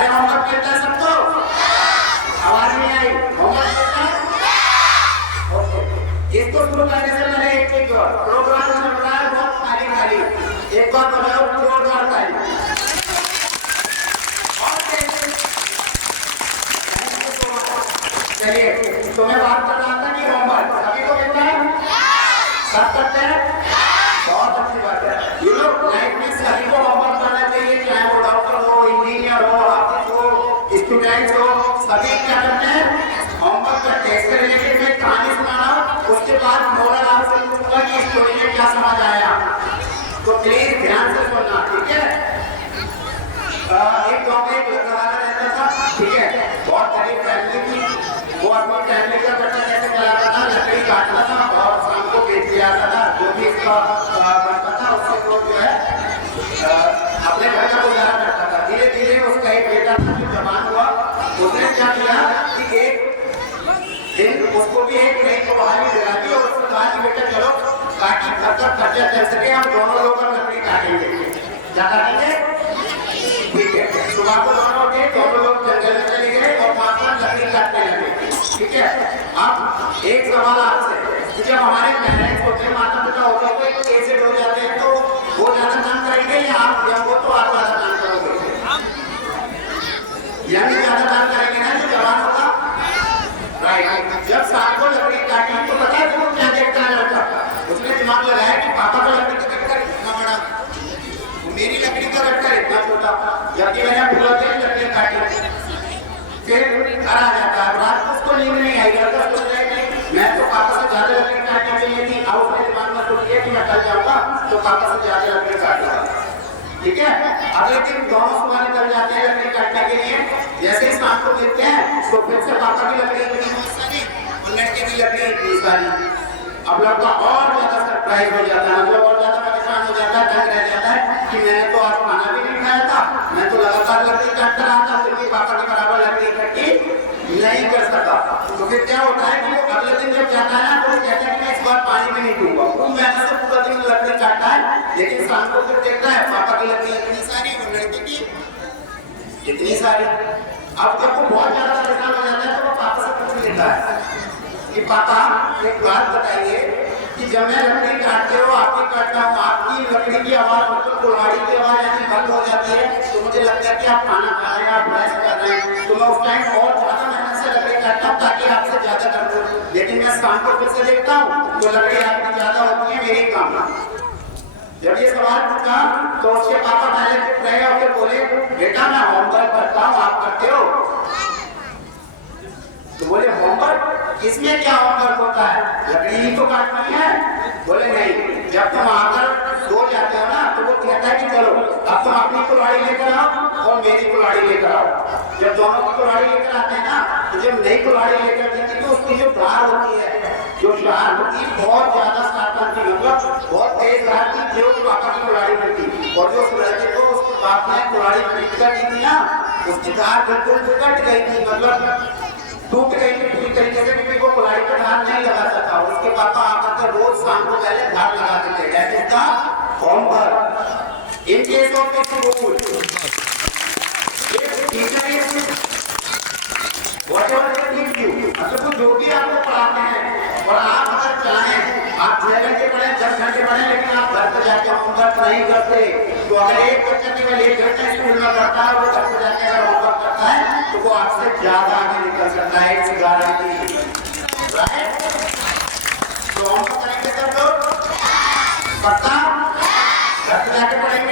अरे होमवर्क मिलता है सबको? आवाज नहीं आई। होमवर्क मिलता है? ओके, इसको शुरू करने से पहले एक चीज और, प्रोग्राम चल रहा है बहुत खाली खाली, एक बार बनाओ जोरदार ताली। चलिए, तो मैं बात कर रहा था कि होमवर्क सभी को मिलता है, सब करते हैं, बहुत अच्छी बात है। ये लोग लाइफ में सभी को होमवर्क करना चाहिए, चाहे वो डॉक्टर हो, इंजीनियर हो, ऑफिस हो, स्टूडेंट हो, सभी क्या करते हैं होमवर्क करते हैं। इससे रिलेटेड मैं कहानी सुनाना, उसके बाद मोरल आपसे पूछूंगा कि स्टोरी में क्या समझ आया, तो प्लीज ध्यान से सुनना, ठीक है। एक गाँव में एक लड़का वाला रहता था, ठीक है, बहुत गरीब फैमिली थी। वो अपनी फैमिली का खर्चा कैसे चलाता था, लकड़ी काटता था और शाम को बेच दिया था, जो भी इसका बनता था उससे वो जो है अपने घर का गुजारा करता था। धीरे धीरे उसका एक बेटा था जो जवान हुआ, उसने क्या किया कि एक दिन उसको भी एक नई कुल्हाड़ी दिला दी और उसने कहा कि बेटा चलो ताकि घर का खर्चा चल सके हम दोनों लोग लकड़ी काटेंगे। क्या काटेंगे? ठीक है, सुबह को दोनों लोग जंगल में चले गए और वहां पर लकड़ी काटने लगे, ठीक है। अब एक सवाल आपसे कि जब हमारे पेरेंट्स होते हैं, माता पिता होते हैं, कोई एजेड हो जाते हैं तो वो ज्यादा काम करेंगे या आप जब हो तो आप ज्यादा काम करोगे? यानी ज्यादा काम करेंगे ना जो जवान होगा, राइट। जब शाम को लकड़ी काटी तो पता है वो क्या देखता है लड़का, उसने दिमाग लगाया कि पापा का लकड़ी का कटकर इतना बड़ा, मेरी लकड़ी का कटकर इतना छोटा, जबकि मैंने पूरा दिन लकड़ी काटी। फिर घर आ जाता है, रात को उसको नींद नहीं आई, लड़का सोच रहा है कि मैं तो पापा से ज्यादा लकड़ी काटनी चाहिए थी, अब उसने दिमाग में सोच लिया कि मैं कल जाऊंगा तो पापा से ज्यादा लकड़ी काटूंगा, ठीक है। अगले दिन दोनों सुबह निकल जाते हैं लकड़ी काटने के लिए। जैसे ही शाम को मिलते हैं तो फिर से पापा की लकड़ी इतनी सारी और लड़के की लकड़ी इतनी सारी। अब लड़का और ज्यादा सरप्राइज हो जाता है, मतलब और ज्यादा परेशान हो जाता है, दंग रह जाता है कि मैंने तो आज खाना भी नहीं खाया था, मैं तो लगातार लकड़ी काटता रहा था, फिर भी पापा के बराबर लकड़ी इकट्ठी नहीं कर सका। तो फिर क्या होता है कि वो अगले दिन जब जाता है ना तो कहता है कि मैं इस बार पानी में नहीं डूबा, वो मैंने तो पूरा दिन लकड़ी काटता है, लेकिन शाम को फिर देखता है पापा की लकड़ी इतनी सारी और लड़के की इतनी सारी। अब जब वो बहुत ज्यादा परेशान हो जाता है तो वो पापा से पूछ लेता है कि पापा एक बात बताइए कि जब मैं लकड़ी काटते हो आपकी काटता हूँ, आपकी लकड़ी की आवाज मतलब कुल्हाड़ी की आवाज ऐसी बंद हो जाती है तो मुझे लगता है कि आप खाना खा रहे हैं, आप रेस्ट कर रहे हैं, तो मैं उस टाइम और ज्यादा मेहनत से लकड़ी काटता हूँ ताकि आपसे ज्यादा कर दूं, लेकिन मैं शाम को फिर से देखता हूँ तो लकड़ी आपकी ज्यादा होती है, मेरी कम। जब ये सवाल पूछा तो उसके पापा पहले चुप रहे और फिर बोले बेटा मैं होमवर्क करता हूँ, आप करते हो? तो बोले होमवर्क? इसमें क्या होमवर्क होता है, लकड़ी ही तो काटनी है। बोले नहीं, जब तुम आकर सो जाते हो ना तो वो कहता है कि चलो अब तुम अपनी कुल्हाड़ी लेकर आओ और मेरी कुल्हाड़ी लेकर आओ। जब दोनों की कुल्हाड़ी लेकर आते हैं ना तो जब नई कुल्हाड़ी लेकर देती तो उसकी जो धार होती है, जो शार्प होती है, बहुत ज्यादा शार्प होती, मतलब बहुत तेज धार थी जो पापा की कुल्हाड़ी में थी, और जो उस लड़के को उसके बाप ने कुल्हाड़ी खरीद कर दी थी ना उसकी धार बिल्कुल कट गई थी, मतलब टूट गई थी पूरी तरीके से, क्योंकि वो कुल्हाड़ी पर धार नहीं लगा सका। उसके पापा आकर रोज शाम को पहले धार लगा देते हैं। That is the homework in case of school. Teacher is whatever they teach you, मतलब वो जो भी आपको पढ़ाते हैं और आप अगर चाहें आप 6 घंटे पढ़ें 10 घंटे पढ़ें लेकिन आप घर पर जाकर होमवर्क नहीं करते तो अगर एक बच्चा केवल 1 घंटा स्कूल में पढ़ता है वो घर पर जाकर अगर होमवर्क करता है तो वो आपसे ज्यादा आगे निकल सकता है, इट्स गारंटी, राइट। तो होमवर्क करेंगे सब लोग, पक्का घर पर जाकर पढ़ेंगे।